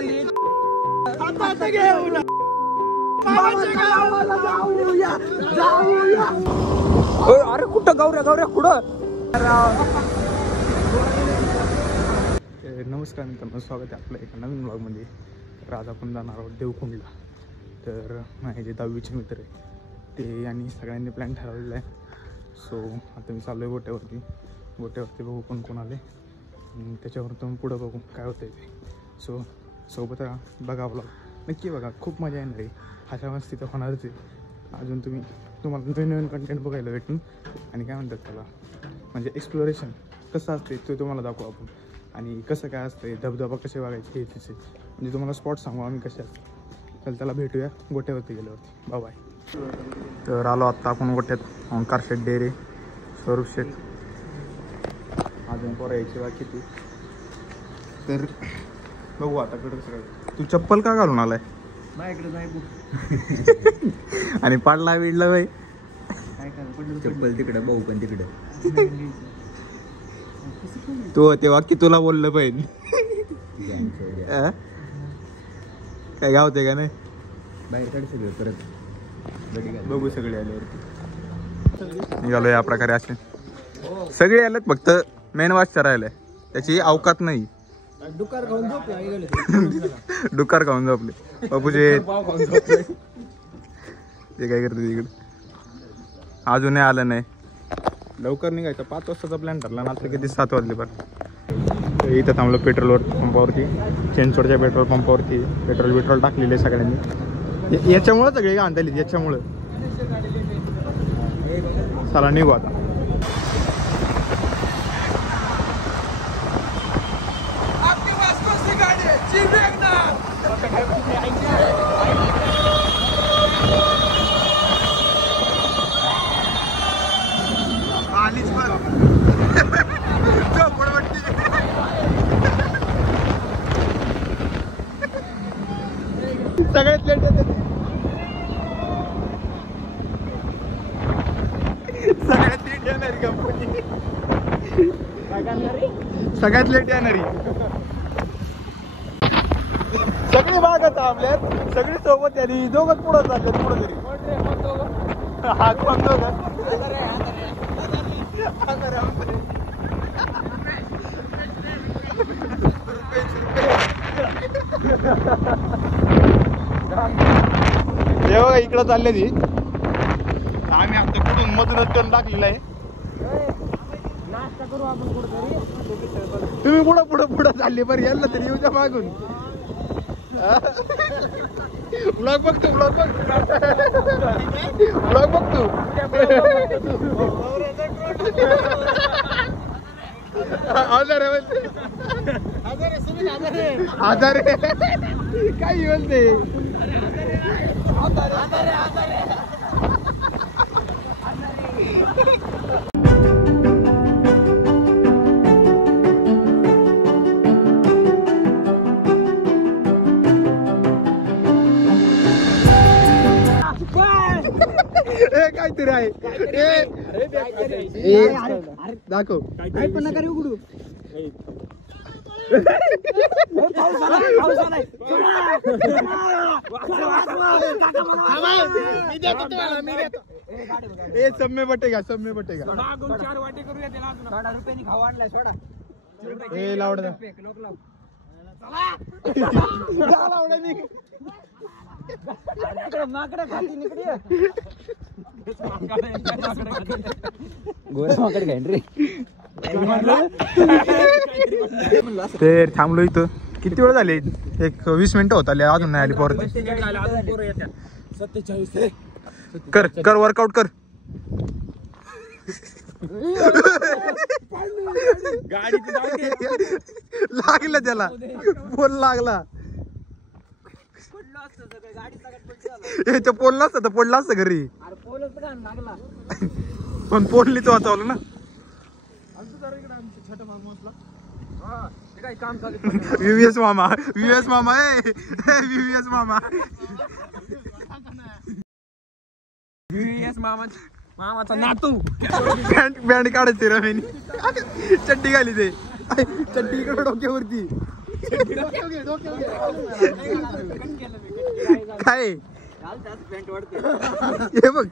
आली आता घेऊन अरे कुठं गौऱ्या गौऱ्या कुठं. नमस्कार मित्रांनो, स्वागत आहे आपलं एका नवीन ब्लॉगमध्ये. तर आज आपण जाणार आहोत देवकुंडला. तर माझे जे 10वीचे मित्र आहे ते आणि सगळ्यांनी प्लॅन ठरवलेला आहे. सो आता मी चाललो आहे गोट्यावरती बघू कोण कोण आले, त्याच्यावर तुम्ही पुढं बघू काय होतं आहे ते. सो सोबत बघा ब्लॉग नक्की बघा, खूप मजा येणार आहे. अशा मस्ती तर होणारच आहे. अजून तुम्हाला नवीन कंटेंट बघायला भेटून आणि काय म्हणतात त्याला म्हणजे एक्सप्लोरेशन कसं असते ते तुम्हाला दाखवू आपण, आणि कसं काय असतं धबधबा कसे बघायचे हे तिचे म्हणजे तुम्हाला स्पॉट सांगू आम्ही कसे असतो. चल त्याला भेटूया गोट्यावरती गेल्यावरती. बाय. तर आलो आत्ता आपण गोट्यात. ओंकार शेठ डेरे, स्वरूप शेठ, अजून पोरं यायची बाकी ती. तर बघू आता कडे सगळं. तू चप्पल का घालून आलाय माझ्याकडे नाही आणि पाडला बिडला बाई काय चप्पल तिकडं भाऊ पण तिकडं. तू ते वाक्य तुला बोललं पाहिजे. काय गावते का नाही बाहेर काढ सगळं परत बघू. सगळे आल्यावरती निघालो या प्रकारे. असे सगळे आलेत, फक्त मेन वाचता राहिलाय, त्याची अवकात नाही. डुकार खाऊन झोपले बापूचे. ते काय करते तिकडे अजून आलं नाही. लवकर निघायचं. 5 वाजताचा प्लॅन ठरला ना, आता किती 7 वाजले. पण इथं थांबलो पेट्रोलवर पंपावरती, चिंचवडच्या पेट्रोल पंपावरती. पेट्रोल टाकलेले सगळ्यांनी. याच्यामुळं सगळे का आणता याच्यामुळं. चला निघू आता. सगळ्यात लेट येते, सगळ्यात लेट येणारी कंपनी, सगळ्यात लेट येणारी. सगळी भागात थांबल्यात, सगळी सोबत आली. दोघं पुढं चालले पुढं तरी हात बंद तेव्हा इकडं चालले ती. आम्ही आता कुठून मधूनच टर्न टाकलेला आहे. नाश्ता करू आपण कुठेतरी. तुम्ही पुढं चालले बरं. यायला तरी येऊ द्या मागून. ब्लॉग बघतो ब्लॉग बघतो. आधार काय बोलते. काहीतरी आहे दाखव. काय पण नका रे उघडू. सम्मे बटेगा 4 वाटे करूया त्याला. 10 रुपयांनी खाऊ आणलाय सोडा. ए लावड माकडं खाती निकडे. गोरा माकड खाईन रे. ते थांबलो इथं. किती वेळ झाले? एक 20 मिनिटं होत आले, अजून नाही आली पोरं. 47 कर वर्कआउट कर. लागलं त्याला, फोन लागला. याच्या पोलला असतं तर पडला असतं घरी, पण पोललीच वाचवलं ना. व्हीव्हीएस मामा मामाचा नातू. बँड काढायचे रमेनी. चड्डी घाली ते, चड्डी इकडे डोक्यावरती. काय हे बघ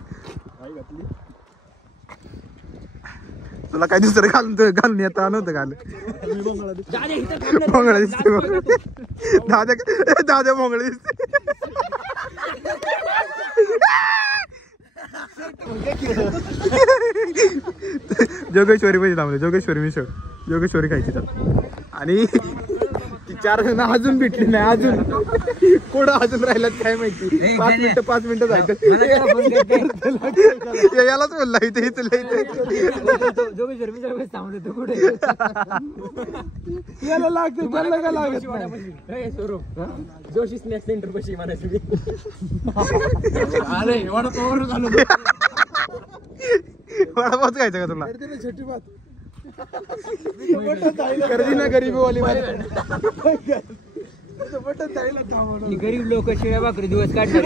तुला काय दुसरं घालून येता नव्हतं घाल भोंगळा दिसते दाद्या भोंगळा दिसते जोगेश्वरी पाहिजे थांबले जोगेश्वरी मिसळ जोगेश्वरी खायची तर आणि ती 4 जण अजून भेटली नाही अजून कोण अजून राहिलात काय माहिती 5 मिनिटं जायचं यालाच बोलला इथे इथे जोगेश्वरी मिसळ थांबलो तू कुठे याला लागतं त्याला काय लागत नाही स्वरूप जोशी स्नॅक सेंटर पाशी म्हणायचं मी अरे वडापाव झालो वडापावच खायचं का तुला छोटी बात गरीब लोक शिळ्या भाकरी दिवस काढतात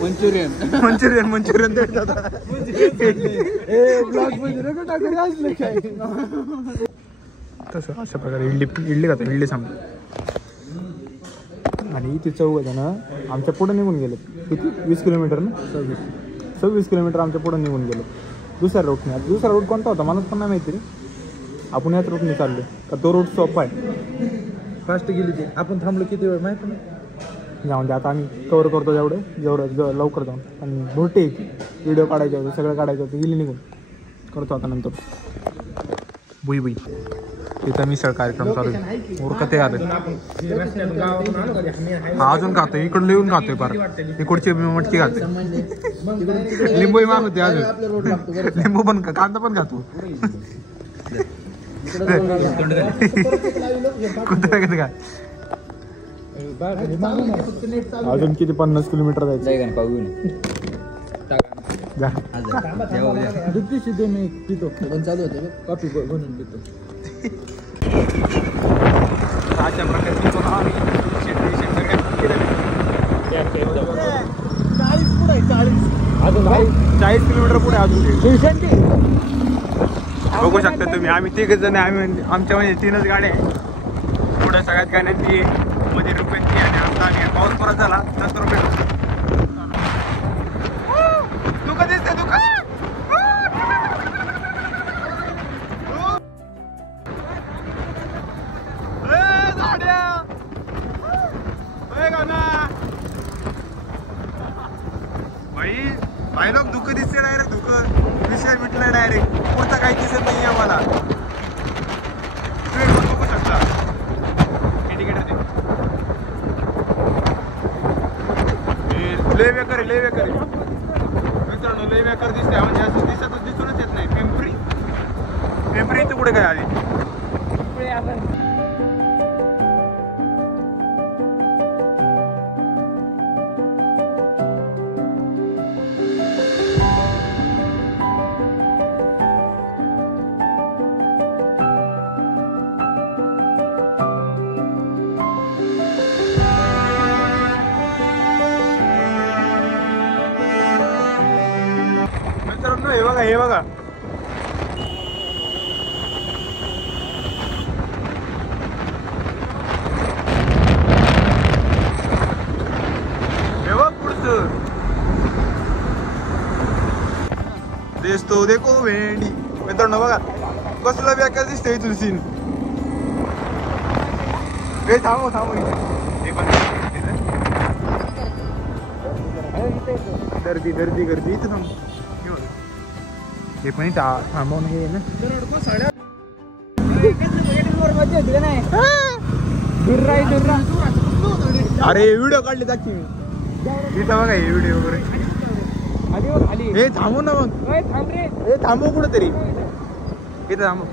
मंचुरियन तसं अशा प्रकारे इडली खातो इडली सांग आणि ती 4 जण आमच्या पुढे निघून गेले किती 20 किलोमीटर ना 26 किलोमीटर आमच्या पुढे निघून गेलो दुसऱ्या रूटने दुसरा रूट कोणता होता मलाच पण नाही माहिती रे आपण याच रूटने चाललो का तो रूट सोपा आहे फास्ट गेली ती आपण थांबलो किती वेळ माहिती नाही जाऊन दे आता आम्ही कवर करतो जेवढं लवकर जाऊन आणि भोटे व्हिडिओ काढायचे होते सगळं काढायचं होतं गेली निघून करतो आता नंतर बुई बुई तिथं मिसळ कार्यक्रम चालू आहे उरकत आलं हा अजून खातोय इकडं लिहून खातोय फार इकडची मटकी खातोय लिंबू मागवते अजून लिंबू पण कांदा पण खातो काय अजून किती 50 किलोमीटर जायचं पितो चालू होते कॉफी बनवून पितो अशा प्रकारची अजून 40 किलोमीटर पुढे अजून बघू शकता तुम्ही आम्ही 3 जण आम्ही आमच्या म्हणजे 3च गाड्या आहे पुढे सगळ्यात गाड्यांची मध्ये रुपयांची आणि आमचा पाऊस परत झाला तर रुपये तू का दिसते तू का भाई लोक दुःख दिसते डायरेक्ट दुःख विषय मिटला डायरेक्ट पुढचा काही दिसत नाही आम्हाला ट्रेन पण बघू शकता इंडिकेटर लय बेकार मित्रांनो लय बेकार दिसते म्हणजे असं दिसूनच येत नाही पिंपरी इथं कुठे काय आली हे बघा पुढचं दिसतो देखो भेंडी मित्रांनो बघा कसला बेकार दिसतोय इथून सीन हे थांबव गर्दी इथं थांब हे पण थांबवून हे ना अरे व्हिडिओ काढले दाखी मी इथं बघा हे व्हिडिओ वगैरे हे थांबू ना मग हे थांबव कुठं तरी इथं थांबव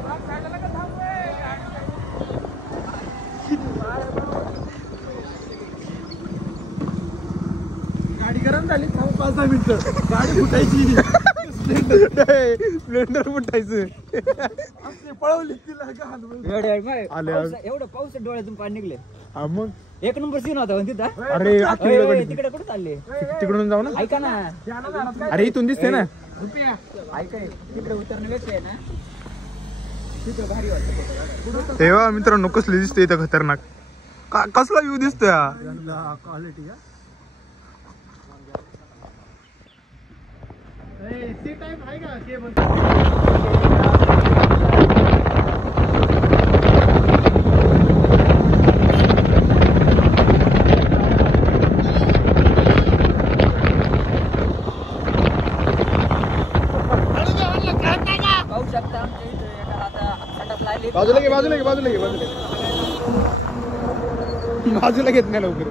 गाडी गरम झाली 5-10 मिनिटं गाडी फुटायची स्प्लेंडर फुटायचं पळवली तिला एवढं पाऊस डोळ्यातून पाणी निघले मग 1 नंबर सीन होता तिथं अरे तिकडे कुठे चालले तिकडून जाऊ ना ऐका ना अरे इथून दिसते ना ऐका तिकडे उतरणं वेगळं आहे ना तेव्हा मित्रांनो कसली दिसते इथं खतरनाक. कसला व्ह्यू दिसतोय हा. क्वालिटी बाजूला घे बाजूला घे बाजूला घे बाजूला बाजूला घेत नाही लवकर.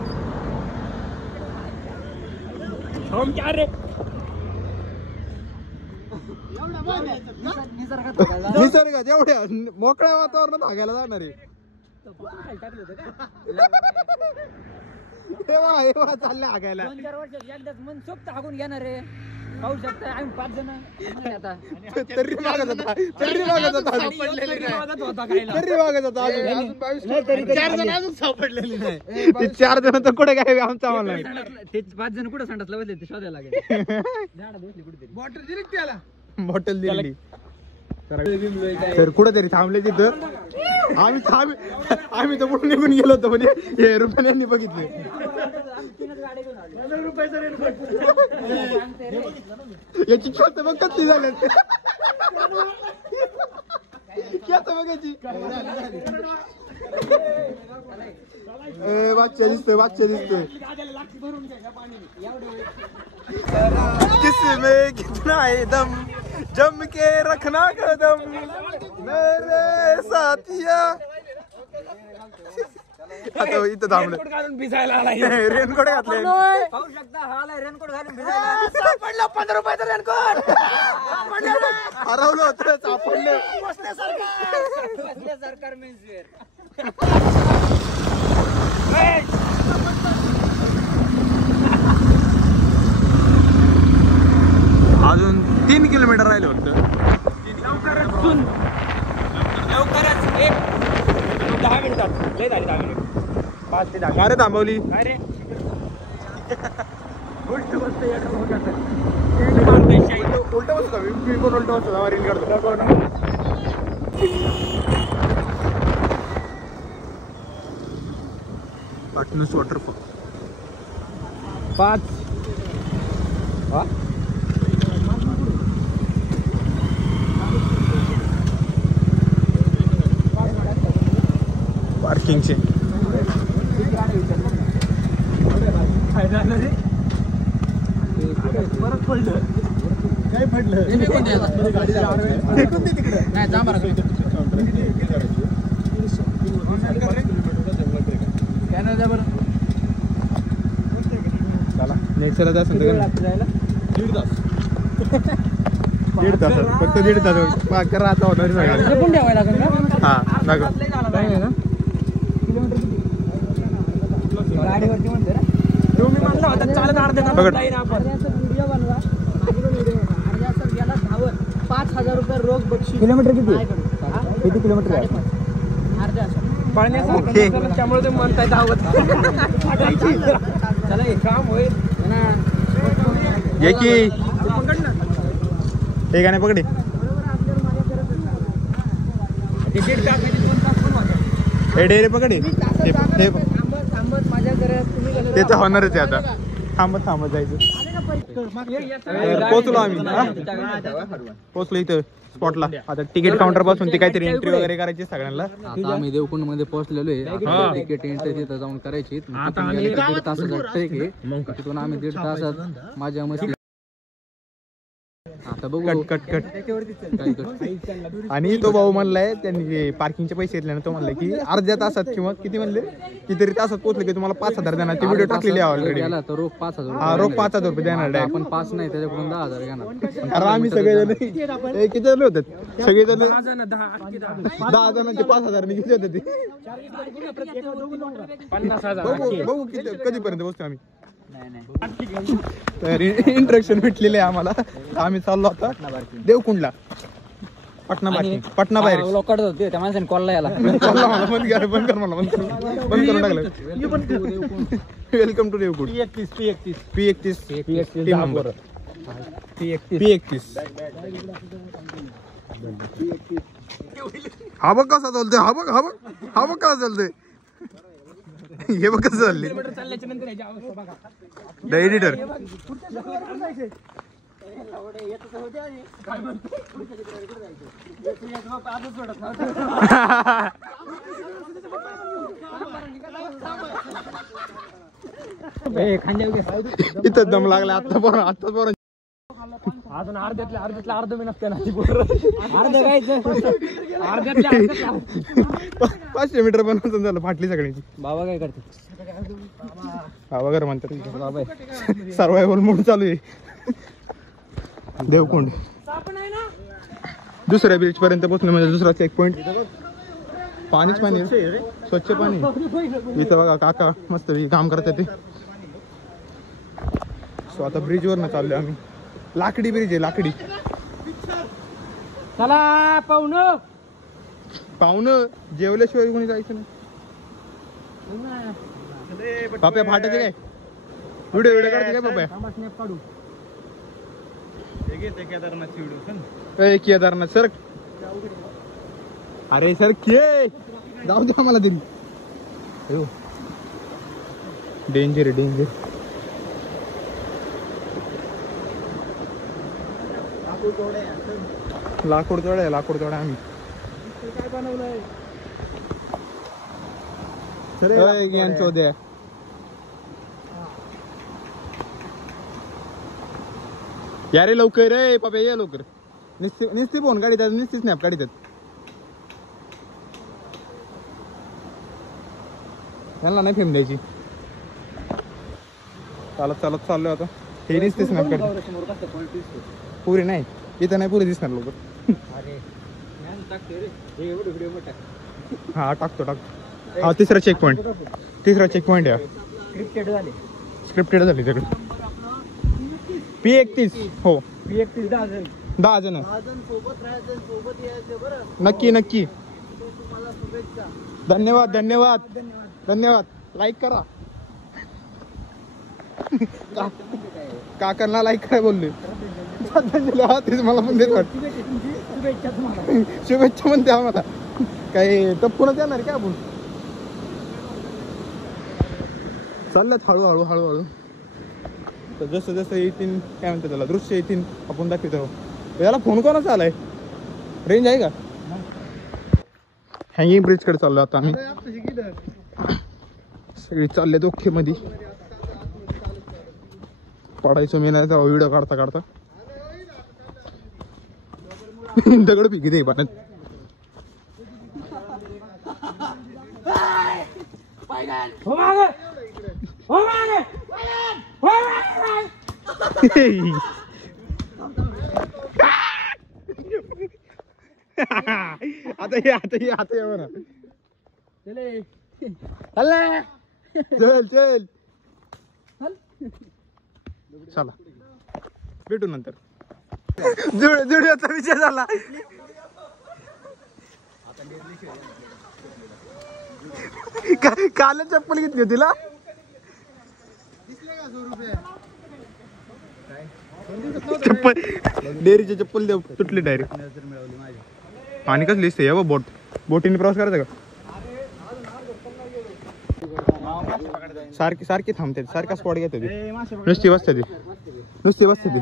निसर्गात एवढ्या मोकळ्या वातावरणात हागायला जाणार आहे. तेव्हा चालले हागायला. 2-4 वर्षात एकदाच मन सोबत हागून घेणार आहे. पाहू शकता आम्ही 5 जण आता तरी मागत होता तरी मागत होता तरी मागत होता 4 जण अजून सापडलेले नाही. ते 4 जण तर कुठे काय आमचा आम्हाला ते 5 जण कुठे संडासला बसले ते शोधायला लागेल. बॉटल दिली त्याला बॉटल दिली तर कुठेतरी थांबले तिथं. आम्ही तर पुढे निघून गेलो होतो म्हणजे हे रुपयांनी बघितले. याची खेळ बघ कसली झाली बघायची. वाक्य दिसतोय वाक्य दिसतोय. किसमें कितना है दम जम के रखना कदम मेरे साथिया. आता इथं थांबलं रेनकोट घातले. पाहू शकता हा रेनकोट घालून भिजायला सापडलं 15 रुपयाचं रेनकोट. हरवलं होतं सापडलं. सरकार मेन्सवेअर. अजून 3 किलोमीटर राहिले होतं. लवकरच 10 मिनिटात लय झाली 10 मिनिट 5 ते 10. अरे थांबवली अरे उलट बसतो मी पण उलट बसतो रील काढतो. पाटणूस वॉटरफॉल 5 पार्किंगचे परत पडलं काय पडलं नेक्स्टला जा सांगतो दीड तास फक्त 1.5 तास करा आता होणार सगळं. पण ठेवायला लागेल का? हा दाखव गाडीवरती म्हणते ना तुम्ही म्हणला होता चालत अर्ध्या तासात जाईन आपण. व्हिडिओ बनवा अर्ध्या तासात गेला धावत 5,000 रुपये रोज बक्षीस. किलोमीटर किती किलोमीटर आहे? अर्ध्या तासात त्यामुळे ते म्हणताय धावत. चला हे काम होईल ना. ये की हे गाणे पकडे. हे डेरे पकडे त्याचं होणारच आहे आता. थांबत जायचं. पोहोचलो आम्ही पोहोचलो इथं स्पॉटला. आता तिकीट काउंटर पासून ते काहीतरी एंट्री वगैरे करायची सगळ्यांना. आता आम्ही देवकुंड मध्ये पोहोचलेलो आहे. तिकीट एंट्री तिथं जाऊन करायची. 1.5 तासाचा ट्रेक आहे. तिथून आम्ही 1.5 तासात माझ्या मस्ती. आता बघू कट आणि तो भाऊ म्हणलाय त्यांनी पार्किंगचे पैसे घेतले ना. तो म्हणलाय की अर्ध्या तासात किंवा किती म्हणले कितीतरी तासात पोहोचले की तुम्हाला 5,000 देणार. ते व्हिडिओ टाकलेली आहे ऑलरेडी. तर रोख 5,000. हा रोख 5,000 रुपये देणार. आपण 5 नाही त्याच्याकडून 10,000 घेणार. कारण आम्ही सगळेजण किती जण होते सगळेजण 10 जणांचे 5,000 किती होते ते 50,000. बघू किती कधीपर्यंत पोहोचतो आम्ही. तर इंट्रॅक्शन भेटलेलं आहे आम्हाला. आम्ही चाललो आता देवकुंडला. पटना बाहेर लोक होते त्या माणसाने कॉलला याला बंद करून टाकलं. Welcome to Devkund. P31 P31 हा बघ कसा चालतोय, हा बघ कसा चालतोय. हे बघ कसं चाललंय एडिटर. इथं दम लागला आता बरं. अजून अर्ध्यातल्या अर्ध मी नसते ना अर्ध गायचं 500 मीटर बनवून झालं फाटली सगळ्याची. बाबा काय करते? बाबा घर म्हणतात सर्वायवल मोड चालू आहे. देवकुंड दुसऱ्या बीच पर्यंत पोहोचलो म्हणजे दुसरा चेक पॉइंट. पाणीच पाणी, स्वच्छ पाणी. इथं बघा काका मस्त काम करतात ते. सो आता ब्रिज वर न चाललोय आम्ही. लाकडी ब्रिज आहे, लाकडी. चला पाहुणं जेवल्याशिवाय कोणी जायचं नाही. पाप्या फाटायचे काय व्हिडिओ काढते काय पाप्या? काढू केदारनाथ सर. अरे सर के जाऊ दे आम्हाला तरी. डेंजर आहे डेंजर. लाकूड तोडा आम्ही. काय बनवलंय? ज्ञान चौद्या. या रे लवकर रे पाप्या, ये लवकर. निस्ती फोन काढतात, निस्ती स्नॅप काढतात. यांना नाही फेम द्यायची. चालत चाललोय आता. हे निस्ती स्नॅप काढतात. पुरी नाही इथं नाही, पुरी दिसणार लवकर. हा टाकतो. हा तिसरा चेक पॉइंट या. स्क्रिप्टेड झाली सगळं. P31 हो. P31 10 जण सोबत यायचं बरं. नक्की. धन्यवाद. लाईक करा. काकांना लाईक करा बोलले. तेच मला पण देत वाटत. शुभेच्छा म्हणते आम्हाला. काही टप्पूनच येणार काय आपण. चाललं हळूहळू. तर जसं येतील काय म्हणतात त्याला, दृश्य येतील आपण दाखवत आहोत. याला फोन कोणाचा आलाय? रेंज आहे का? हँगिंग ब्रिज कडे चाललो आता आम्ही. सगळी चालले दोखे मध्ये. पडायचो मी नाही व्हिडिओ काढता दगड पिकी दे पाण्यात. आता ये म्हणा. चल चला भेटू नंतर. जुडिओचा विषय झाला. काल चप्पल घेतली होती तिला. चप्पल डेअरीचे चप्पल तुटले डायरेक्ट. आणि कसली दिसते बोटीने प्रवास करायचा का? सारखी थांबते, सारखा स्पॉट घेते ती. नुसती बसते ती.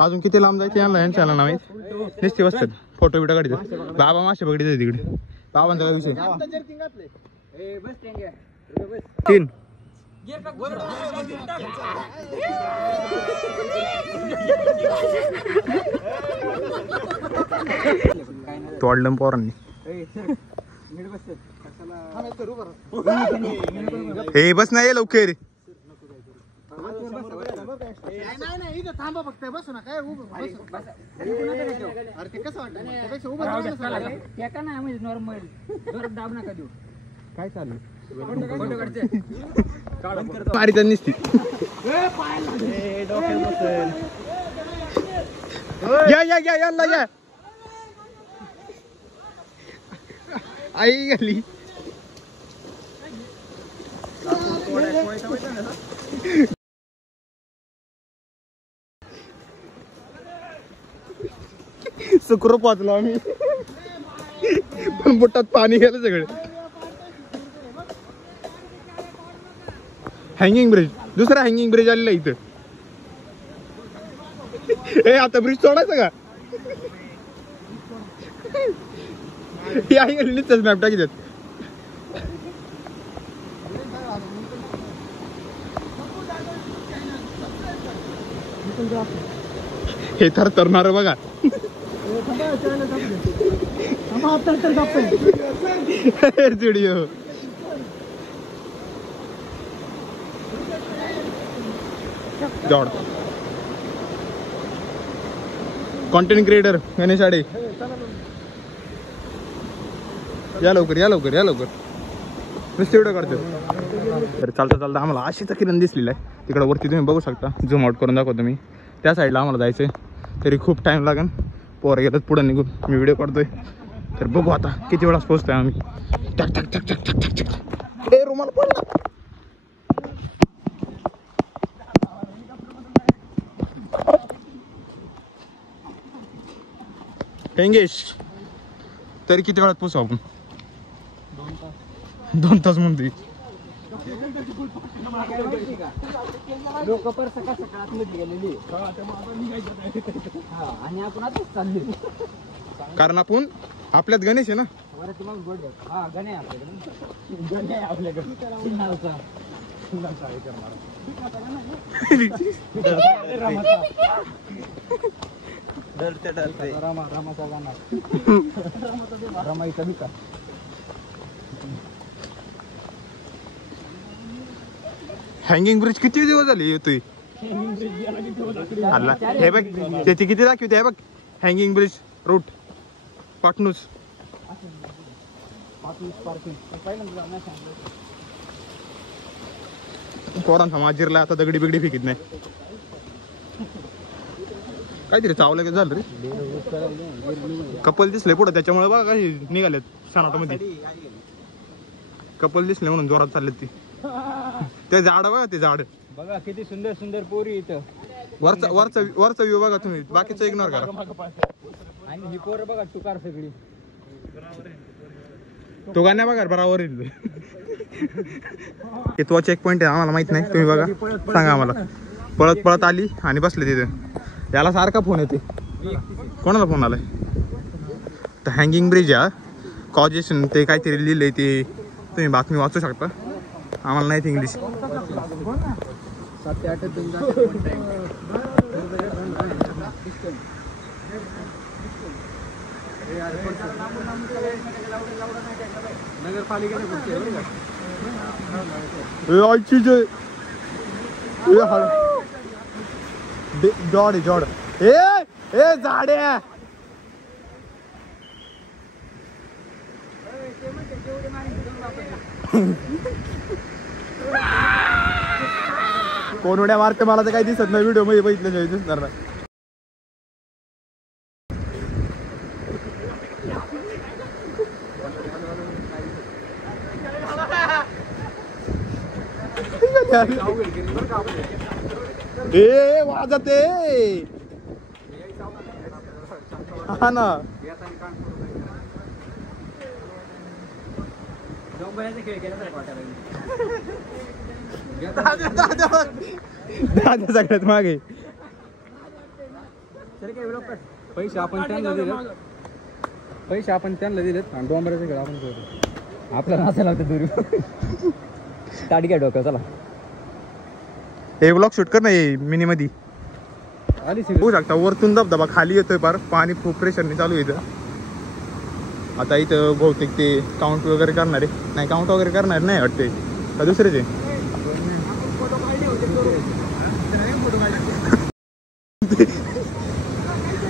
अजून किती लांब जायचं यांच्या नाव नुसती बसतात. फोटो बिटो काढतात. बाबा मासे बघितले तिकडे. बाबांचा काय विषय. 3 तोडलं पोरांनी. हे बस नाही लवकर. थांबा फक्त बसू ना काय नॉर्मल दाब नका देऊ. काय चालू मारीत निसती. या आई गेली. सुखरूप वाचलो आम्ही पण बुटात पाणी गेलं सगळं. हँगिंग ब्रिज, दुसरा हँगिंग ब्रिज आलेला इथं. ए आता ब्रिज सोडायचं का? नुसतंच मॅप टाकी देत. हे तर तरणार बघा. व्हिडिओ जॉड कॉन्टेंट क्रिएटर गणेश आडे, या लवकर या लवकर या लवकर. नुसते व्हिडिओ काढतो. तर चालता चालता आम्हाला आशेचा किरण दिसलेला आहे तिकडं वरती, तुम्ही बघू शकता. झूम आउट करून दाखवतो मी. त्या साईडला आम्हाला जायचं आहे, तरी खूप टाईम लागेल. पोरं गेलं पुढे निघून मी व्हिडिओ काढतोय. तर बघू आता किती वेळाच पोहोचतोय आम्ही. टक टक टक टक टक टक टक. ए रुमाल पडला. पेंगेश तरी किती वेळात पोहोचू आपण? 2 तास म्हणतोय. लोक पर सकाळ सकाळात गेलेली आणि आपण आताच चालली. कारण आपण आपल्यात गणेश आहे ना. हा गणे आपल्याकडे. रामाचा गाणं रमाईचा बिका. हँगिंग ब्रिज किती दिवस झाले येतोय? हे बघ त्याची किती दाखवते. हे बघ हँगिंग ब्रिज रूट पाटणूस. पोरांचा माजीरला आता दगडी बिगडी फेकीत नाही. काहीतरी चावलं की झालं रे. कपल दिसले पुढे त्याच्यामुळे बघा काही निघालेत सनाटामध्ये. कपल दिसले म्हणून जोरात चाललेत ती. ते झाड बघा, ते झाड बघा किती सुंदर सुंदर पोरी इथं. वरचा वरचा वरचा व्ह्यू बघा तुम्ही, बाकीचं इग्नोर करा. आणि ही पोरं बघा टुकार सगळी. तो गाण्या बघा बरोबर येईल. तो चेक पॉईंट आहे आम्हाला माहित नाही, तुम्ही बघा सांगा आम्हाला. पळत पळत आली आणि बसले तिथे. याला सारखा फोन येते. कोणाला फोन आलाय? तर हँगिंग ब्रिज या कॉजेशन ते काहीतरी लिहिलंय, ते तुम्ही बातमी वाचू शकता. आम्हाला नाही इंग्लिश. 7 ते 8 दिन नगरपालिकेने जॉड जॉड. ए झाडे कोण उड्या मारते मला तर काही दिसत नाही. व्हिडिओ मध्ये बघितल्याशिवाय दिसणार नाही. ए वाजते हा ना. दादा सगळ्यात मागे. पैसे आपण त्यांना दिलेत, पैसे आपण त्यांना दिलेत आणि डोंबराचे खेळ आपण करतो. आपल्याला नाचायला लागतं दुरी. ताडी घ्या डोक्या. चला हे ब्लॉग शूट कर ना मिनी मध्ये. आली बघू शकता वरतून धबधबा खाली येतोय पार. पाणी खूप प्रेशरने चालू इथं. आता इथं बहुतेक ते काउंट वगैरे करणार आहे. नाही काउंट वगैरे करणार नाही वाटते का दुसरेच आहे.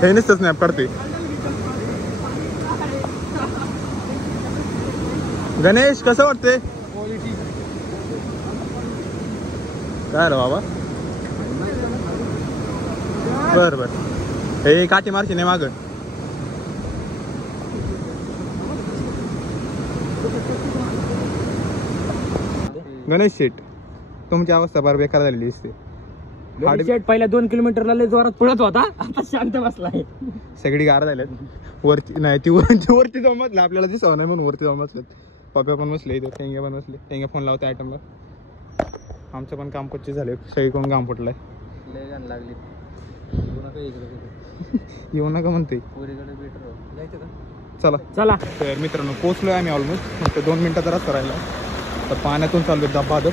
हे नुसतं स्नॅप काढते. गणेश कसं वाटते? काय रे बाबा. बर बर. हे काठी मारशी नाही माग. गणेश शेठ तुमची अवस्था फार बेकार झालेली दिसते. शेट पहिल्या 2 किलोमीटरला लय जोरात पळत होता, आता शांत बसलाय. सगळी गार झाल्यात वरती. नाही ती वरती जाऊन बसले, आपल्याला दिसाव नाही म्हणून वरती जाऊन बसलेत. पप्या पण बसले इथं, टेंग्या पण बसले. टेंग्या फोन लावते आयटमला. आमचं पण काम कच्चे झाले, सगळी कोण काम फुटलंय. लागली येऊ नका म्हणते. चला चला तर मित्रांनो पोचलोय आम्ही ऑलमोस्ट. फक्त 2 मिनिटाचा रस्ता राहिला. तर पाण्यातून चाललो धबाधब.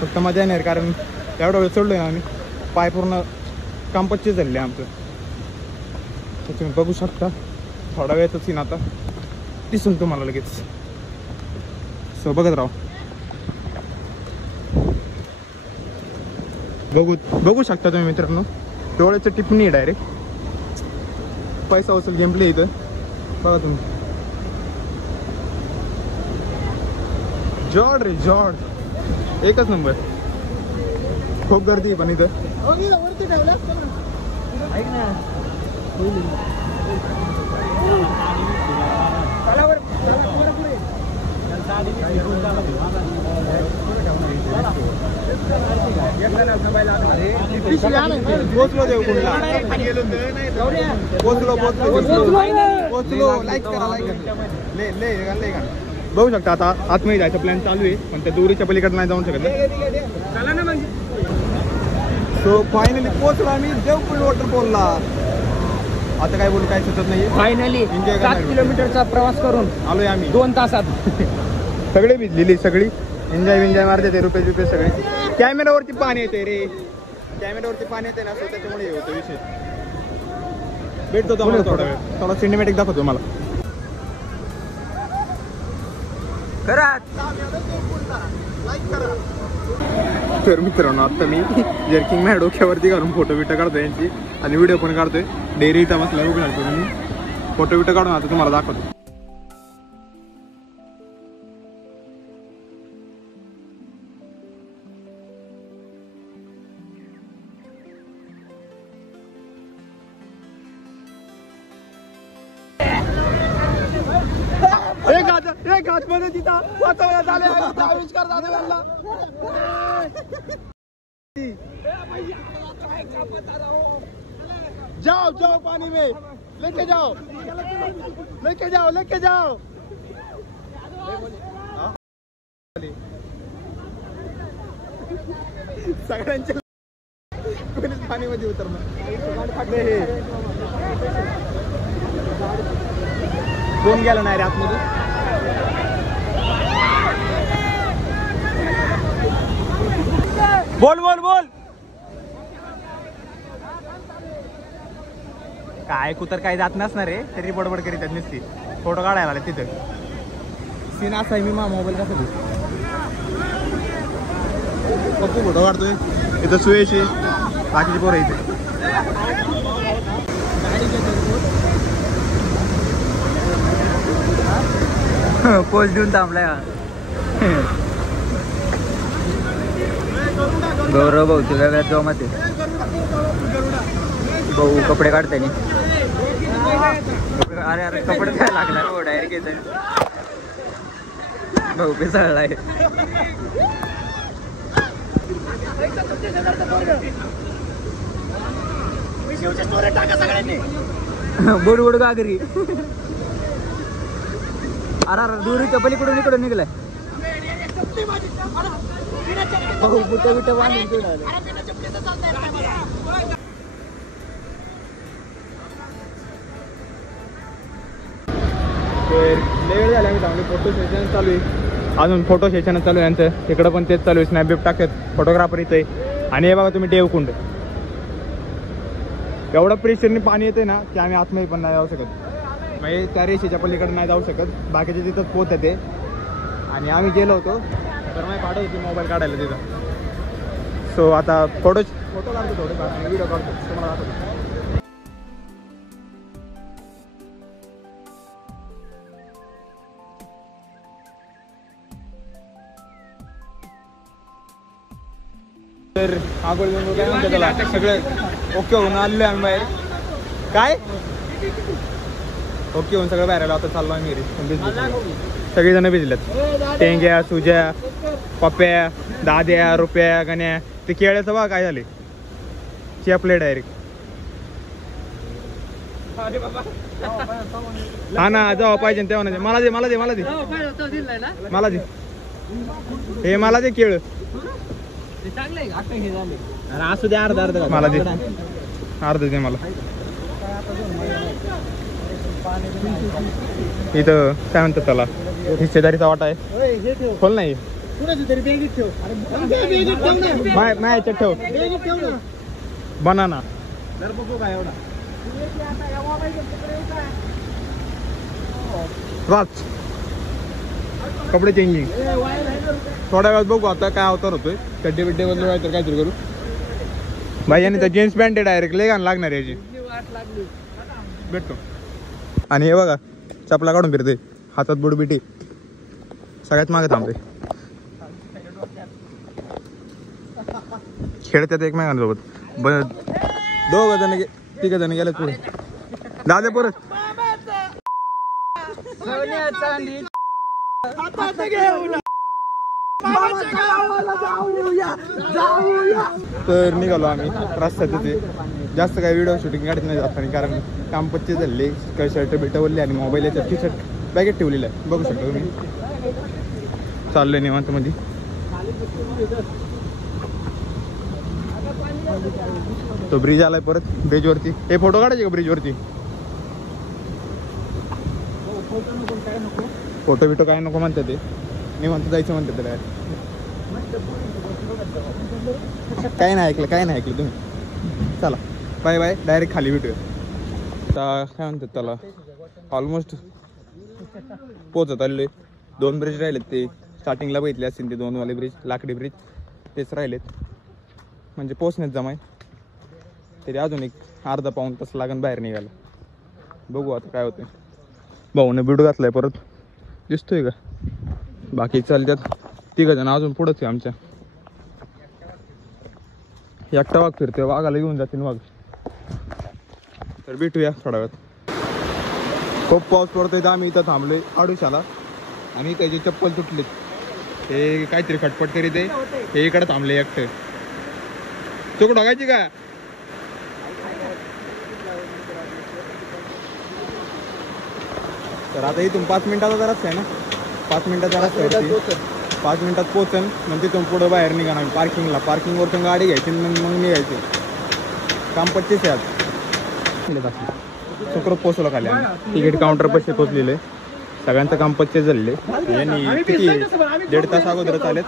फक्त मजा येणार कारण एवढा वेळ चढलोय ना आम्ही, पाय पूर्ण कामपच्चे झालेले आमचं. त्याच्यामुळे बघू शकता थोडा वेळच सीन आता दिसून तुम्हाला लगेच. सो बघत राहा. बघू शकता तुम्ही मित्रांनो, डोळ्याचं टिप्पणी आहे डायरेक्ट. पैसा वसूल गेम प्ले इथं बघा तुम्ही. जॉर्ड रे जॉर्ड, एकच नंबर. खूप गर्दी आहे पण इथं. ऐक ना, पोचलो देवकुंडला. पोचलो. लाईक करा. ले बघू शकता आता आतमध्ये जायचं प्लॅन चालू आहे, पण त्या दोरीच्या पलीकडे नाही जाऊ शकत. सो फायनली पोचलो आम्ही देवकुंड वॉटरफॉलला. आता काय बोलू, काय सुचत नाही. फायनली 7 किलोमीटरचा प्रवास करून आलोय आम्ही 2 तासात. सगळे भिजलेली, सगळी एन्जॉय मारते ते. रुपये सगळे. कॅमेरावरती पाणी येते रे, कॅमेरावरती पाणी येते ना, सो त्याच्यामुळे हे होतं विषय. भेटतो तुम्हाला थोडा वेळ, थोडा सिनेमॅटिक दाखवतो मला. तर मित्रांनो आता मी जर्किंग माझ्या डोक्यावरती घालून फोटो बिटो काढतोय यांची, आणि व्हिडिओ पण काढतोय. डेअरी इथं बसला उभी घालतो मी, फोटो बिटो काढून आता तुम्हाला दाखवतो. एक हात मध्ये तिथं वाचवण्यात आले. आविष्कार झाले त्यांना. जाओ पानी में, लेके जाओ. सगळ्यांच्या पाणी मध्ये उतरणं. हे कोण गेला नाही रे आतमध्ये. बोल काय कुतर काय जात नसणार रे, तरी बडबड करीत नसती. फोटो काढायला आले तिथं. सीन असा आहे, मी मोबाईल कसा घेऊ. पप्पू फोटो काढतोय इथं. सुयशी बाकीची पोरं इथे. पोच देऊन थांबलाय. गौरव भाऊ तुझ्या वेळात जोमात आहे. भाऊ कपडे काढते नी. अरे कपडे काय लागणार हो, डायरेक्ट येत भाऊ पिसळलाय. बुडबुड गागरी. अरे दुरीच्या पलीकडून इकडून निघलाय. भाऊ बुट बांधून वेळ झाला. आम्ही फोटो सेशन चालू आहे, अजून फोटो सेशन चालू आहे यांचं. तिकडं पण तेच चालू आहे, स्नॅप बिप टाकतात फोटोग्राफर इथे. आणि हे बघा तुम्ही देवकुंड. एवढं प्रेशरने पाणी येते ना की आम्ही आतमध्ये पण नाही जाऊ शकत. म्हणजे त्या रेषेच्या पलीकडे नाही जाऊ शकत, बाकीचे तिथंच पोहत ते. आणि आम्ही गेलो होतो तर मी पाठवत होती मोबाईल काढायला तिथं. सो आता फोटो काढतो, थोडे व्हिडिओ काढतो तुम्हाला दाखवतो. तर आगोळ सगळं ओके होऊन आलेलो आम्ही बाहेर. काय ओके होऊन सगळं बाहेर आलो. आता चाललो आम्ही घरी. सगळेजण भिजलेत. टेंग्या, सुज्या, पप्प्या, दाद्या, रुपया, गण्या. ते केळ्याचं बघा काय झाले. चेपले डायरेक्ट. हा ना जेव्हा पाहिजे तेव्हा नाही. मला दे मला दे मला दे मला दे. हे मला दे केळ. असू दे अर्धा अर्धा मला दे अर्ध दे मला. इथं काय म्हणतात त्याला हिस्सेदारीचा वाटा आहे. खोल नाही मायाच्यात ठेव. बनाना वाच कपडे चेंजिंग. थोड्या वेळात बघू आता काय अवतार होतोय. चड्डे बिड्डे बदलू तर काहीतरी करू. भाई यांनी तर जीन्स पॅन्ट डायरेक्ट लय घाण लागणार याची. भेटतो. आणि हे बघा चपला काढून फिरते हातात बुडबिटी. सगळ्यात मागे थांबते. खेळतात एकमेकांसोबत. दोघ जण 3 जण गेले पुढे. दादे परत तर निघालो आम्ही रस्त्यात. तिथे जास्त काही व्हिडिओ शूटिंग काढत नाही जात नाही कारण काम पच्चे झाले. काही शर्ट बिट वरले आणि मोबाईल याच्यात टी शर्ट बॅगेत ठेवलेला आहे. बघू शकता तुम्ही. चाललोय निवांत मध्ये. तो ब्रिज आलाय परत ब्रिजवरती. हे फोटो काढायचे का ब्रिजवरती. फोटो बिटो काय नको म्हणतात ते. मी म्हणतो जायचं म्हणतात त्याला. काय नाही ऐकलं काय नाही ऐकलं तुम्ही. चला बाय बाय. डायरेक्ट खाली भेटूया. आता काय म्हणतात त्याला ऑलमोस्ट पोचत आलेले. 2 ब्रिज राहिलेत. ते स्टार्टिंगला बघितले असतील ते 2 वाले ब्रिज लाकडी ब्रिज तेच राहिलेत. म्हणजे पोचण्यात जमाय तरी अजून एक अर्धा पाऊण तास लागन बाहेर निघायला. बघू आता काय होतं. भाऊने बिडू घातलाय परत दिसतोय का. बाकी चालतात 3 जण अजून पुढंच आहे आमच्या. एकटा वाघ फिरतोय. वाघाला घेऊन जातील वाघ. तर भेटूया थोड्या वेळात. खूप पाऊस पडतोय तर आम्ही इथं थांबलोय आडुशाला. आणि त्याची चप्पल तुटलीत. हे काहीतरी खटपट करीत आहे. हे इकडे थांबले एकटे. चोक ढोकायची का. तर आता इथून 5 मिनिटाचा रस्ता आहे ना. 5 मिनिटाचा रस्ता. 5 मिनिटात पोहोचन. मग तिथून पुढं बाहेर निघा आम्ही पार्किंगला. पार्किंगवरतून गाडी घ्यायची मग निघायची. काम 25 आहे आज. सुखरूप पोचलो खाली. तिकीट काउंटर पैसे पोचलेले. सगळ्यांचं काम 25 झालेले. यांनी किती 1.5 तास अगोदरच आलेत.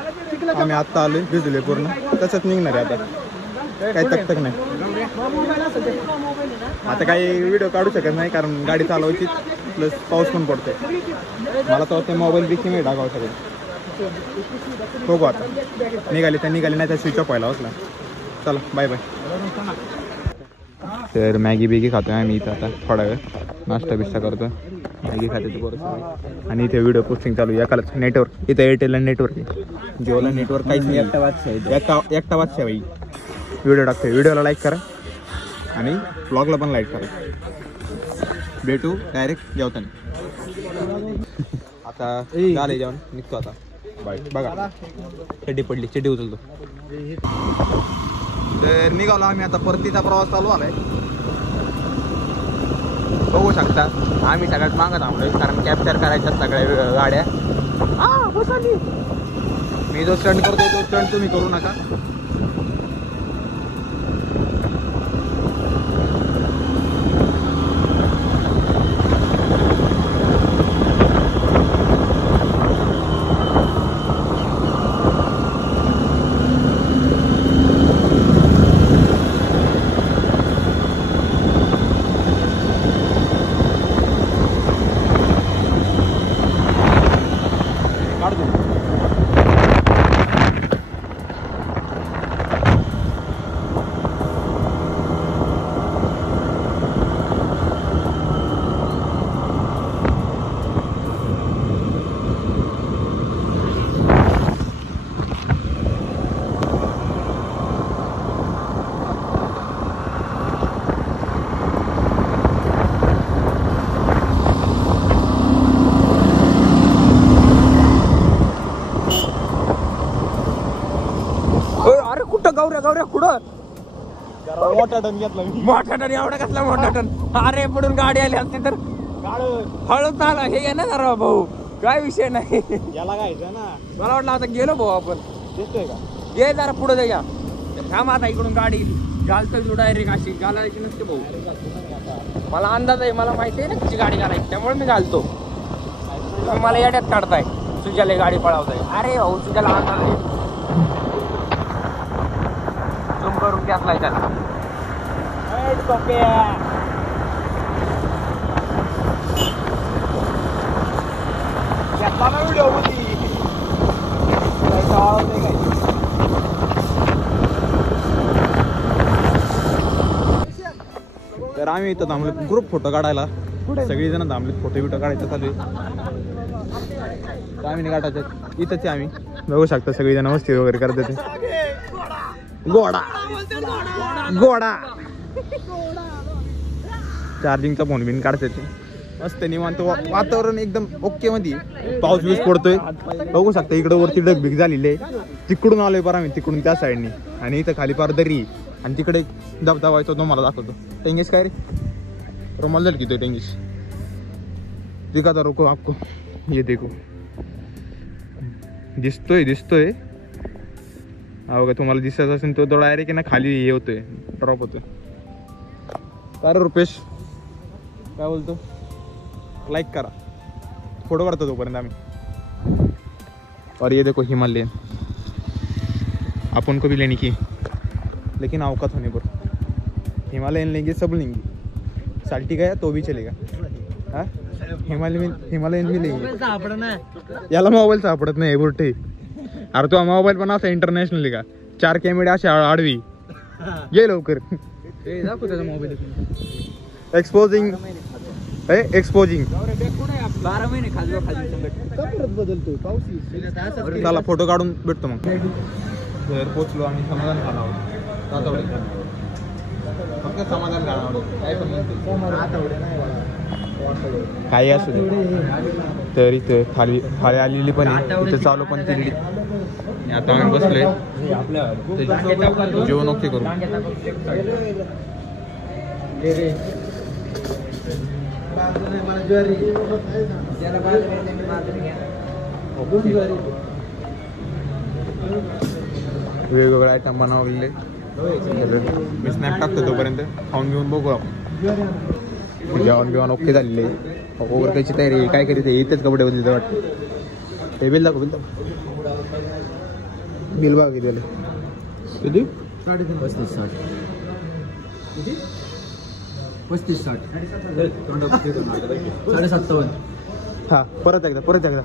आम्ही आत्ता आलोय भिजले पूर्ण. तसंच निघणार आहे आता. काही तकतक नाही. आता काही व्हिडिओ काढू शकत नाही कारण गाडी चालवायची प्लस पाऊस पण पडतोय. मला तर वाटतं मोबाईल देखील नाही टाकावं सगळं. बघू आता निघाली तर निघाली नाही तर स्विच ऑफ व्हायला असला. चला बाय बाय. तर मॅगी बिगी खातोय आम्ही इथं आता थोडा वेळ. नाश्ता बिस्टा करतो. मॅगी खाते ते बरोबर. आणि इथे व्हिडिओ पोस्टिंग चालू आहे. एकालाच नेटवर्क. इथं एअरटेलला नेटवर्क आहे. जिओला नेटवर्क काहीच नाही. एकटा वाचशा बाई. व्हिडिओ टाकतोय. व्हिडिओला लाईक करा आणि ब्लॉगला पण लाईक करा. भेटू डायरेक्ट जेवताना. आता झालं जेवण निघतो आता. बाय. बघा चड्डी पडली. चड्डी उचलतो. तर निघालो आम्ही आता. परतीचा प्रवास चालू आलाय. बघू शकता आम्ही सगळ्यात मागं थांबलोय कारण कॅप्चर करायच्या सगळ्या गाड्या. मी जो स्टंट करतोय तो स्टंट तुम्ही करू नका. मोठा टन घेतला मी. मोठा टन एवढा कसला मोठा टन. अरे पुढून गाडी आली असते तर हळू चाला. हे घे ना जरा भाऊ, काय विषय नाही. याला गायचं ना. मला वाटलं आता गेलो भाऊ आपण. दिसतोय का? घे जरा पुढे जाऊया. थांब आता इकडून गाडी घालतोय तू डायरेक्ट अशी घालायची नसते भाऊ. मला अंदाज आहे, मला माहिती आहे ना कशी गाडी घालायची, त्यामुळे मी घालतो. तुम्ही मला येड्यात काढताय. तुझ्याला गाडी पळावताय. अरे भाऊ तुझ्याला अंदाज आहे. झूम करून घेतलाय त्याला. व्हिडिओ मध्ये तर आम्ही इथं थांबलो ग्रुप फोटो काढायला. सगळी जण थांबले, फोटो बिटो काढायचं चालू आहे. आम्ही नाही काढायचं इथंच आहे. आम्ही बघू शकता सगळी जण मस्ती वगैरे करतात. गोडा गोडा चार्जिंगचा फोन बिन काढतात. मस्त निवांत वातावरण एकदम ओके मध्ये. पाऊस बिऊस पडतोय बघू शकता. इकडं वरती डगबिग झालेली आहे. तिकडून आलोय बरं आम्ही, तिकडून त्या साईडनी. आणि इथं खाली पार दरी आणि तिकडे धबधबा येतो. तुम्हाला दाखवतो. टेंगेश काय रे रुमाल झाली की तो टेंगेश दिखाता रुको आपको. ये देखो दिसतोय हा बघा. तुम्हाला दिसत असेल तो डायरेक्ट ना खाली हे होतोय, ड्रॉप होतोय. काय रे रुपेश काय बोलतो? लाइक करा, फोटो काढतो तोपर्यंत आम्ही. और ये देखो हिमालयन. अपन को भी लेने की, लेकिन औकात होने पर. हिमालयन लेंगे, सब लेंगे. साल्टी गया तो भी चलेगा. हाँ हिमालयन भी लेंगे. याला मोबाईल सापडत नाही बुरटे. अरे तो मोबाईल पण असा इंटरनॅशनल का 4 कॅमेरे असे आडवी. ये लवकर. मोबाईल एक्सपोजिंग 12 महिने खाली बदलतोय पाऊस. चला फोटो काढून भेटतो मग. घर पोचलो आम्ही. समाधान खाला आहोत. फक्त समाधान खाला काय पण काही असू दे. तर इथे थाळी आलेली पण आहे. इथे चालू पण तिरडी. आता आम्ही बसलोय जेवण ओके करू. वेगवेगळे आयटम बनवलेले. मी स्नॅप टाकतो तोपर्यंत खाऊन घेऊन बघू आपण. जेवण बिवण ओके झालेले. ओव्हर कायची तयारी काय करीत इथेच कपडे बदलते वाटतं. हे बिल दाखव, बिल दाखव. बिल बघा किती झालं. किती? 35-60 57. हा परत एकदा.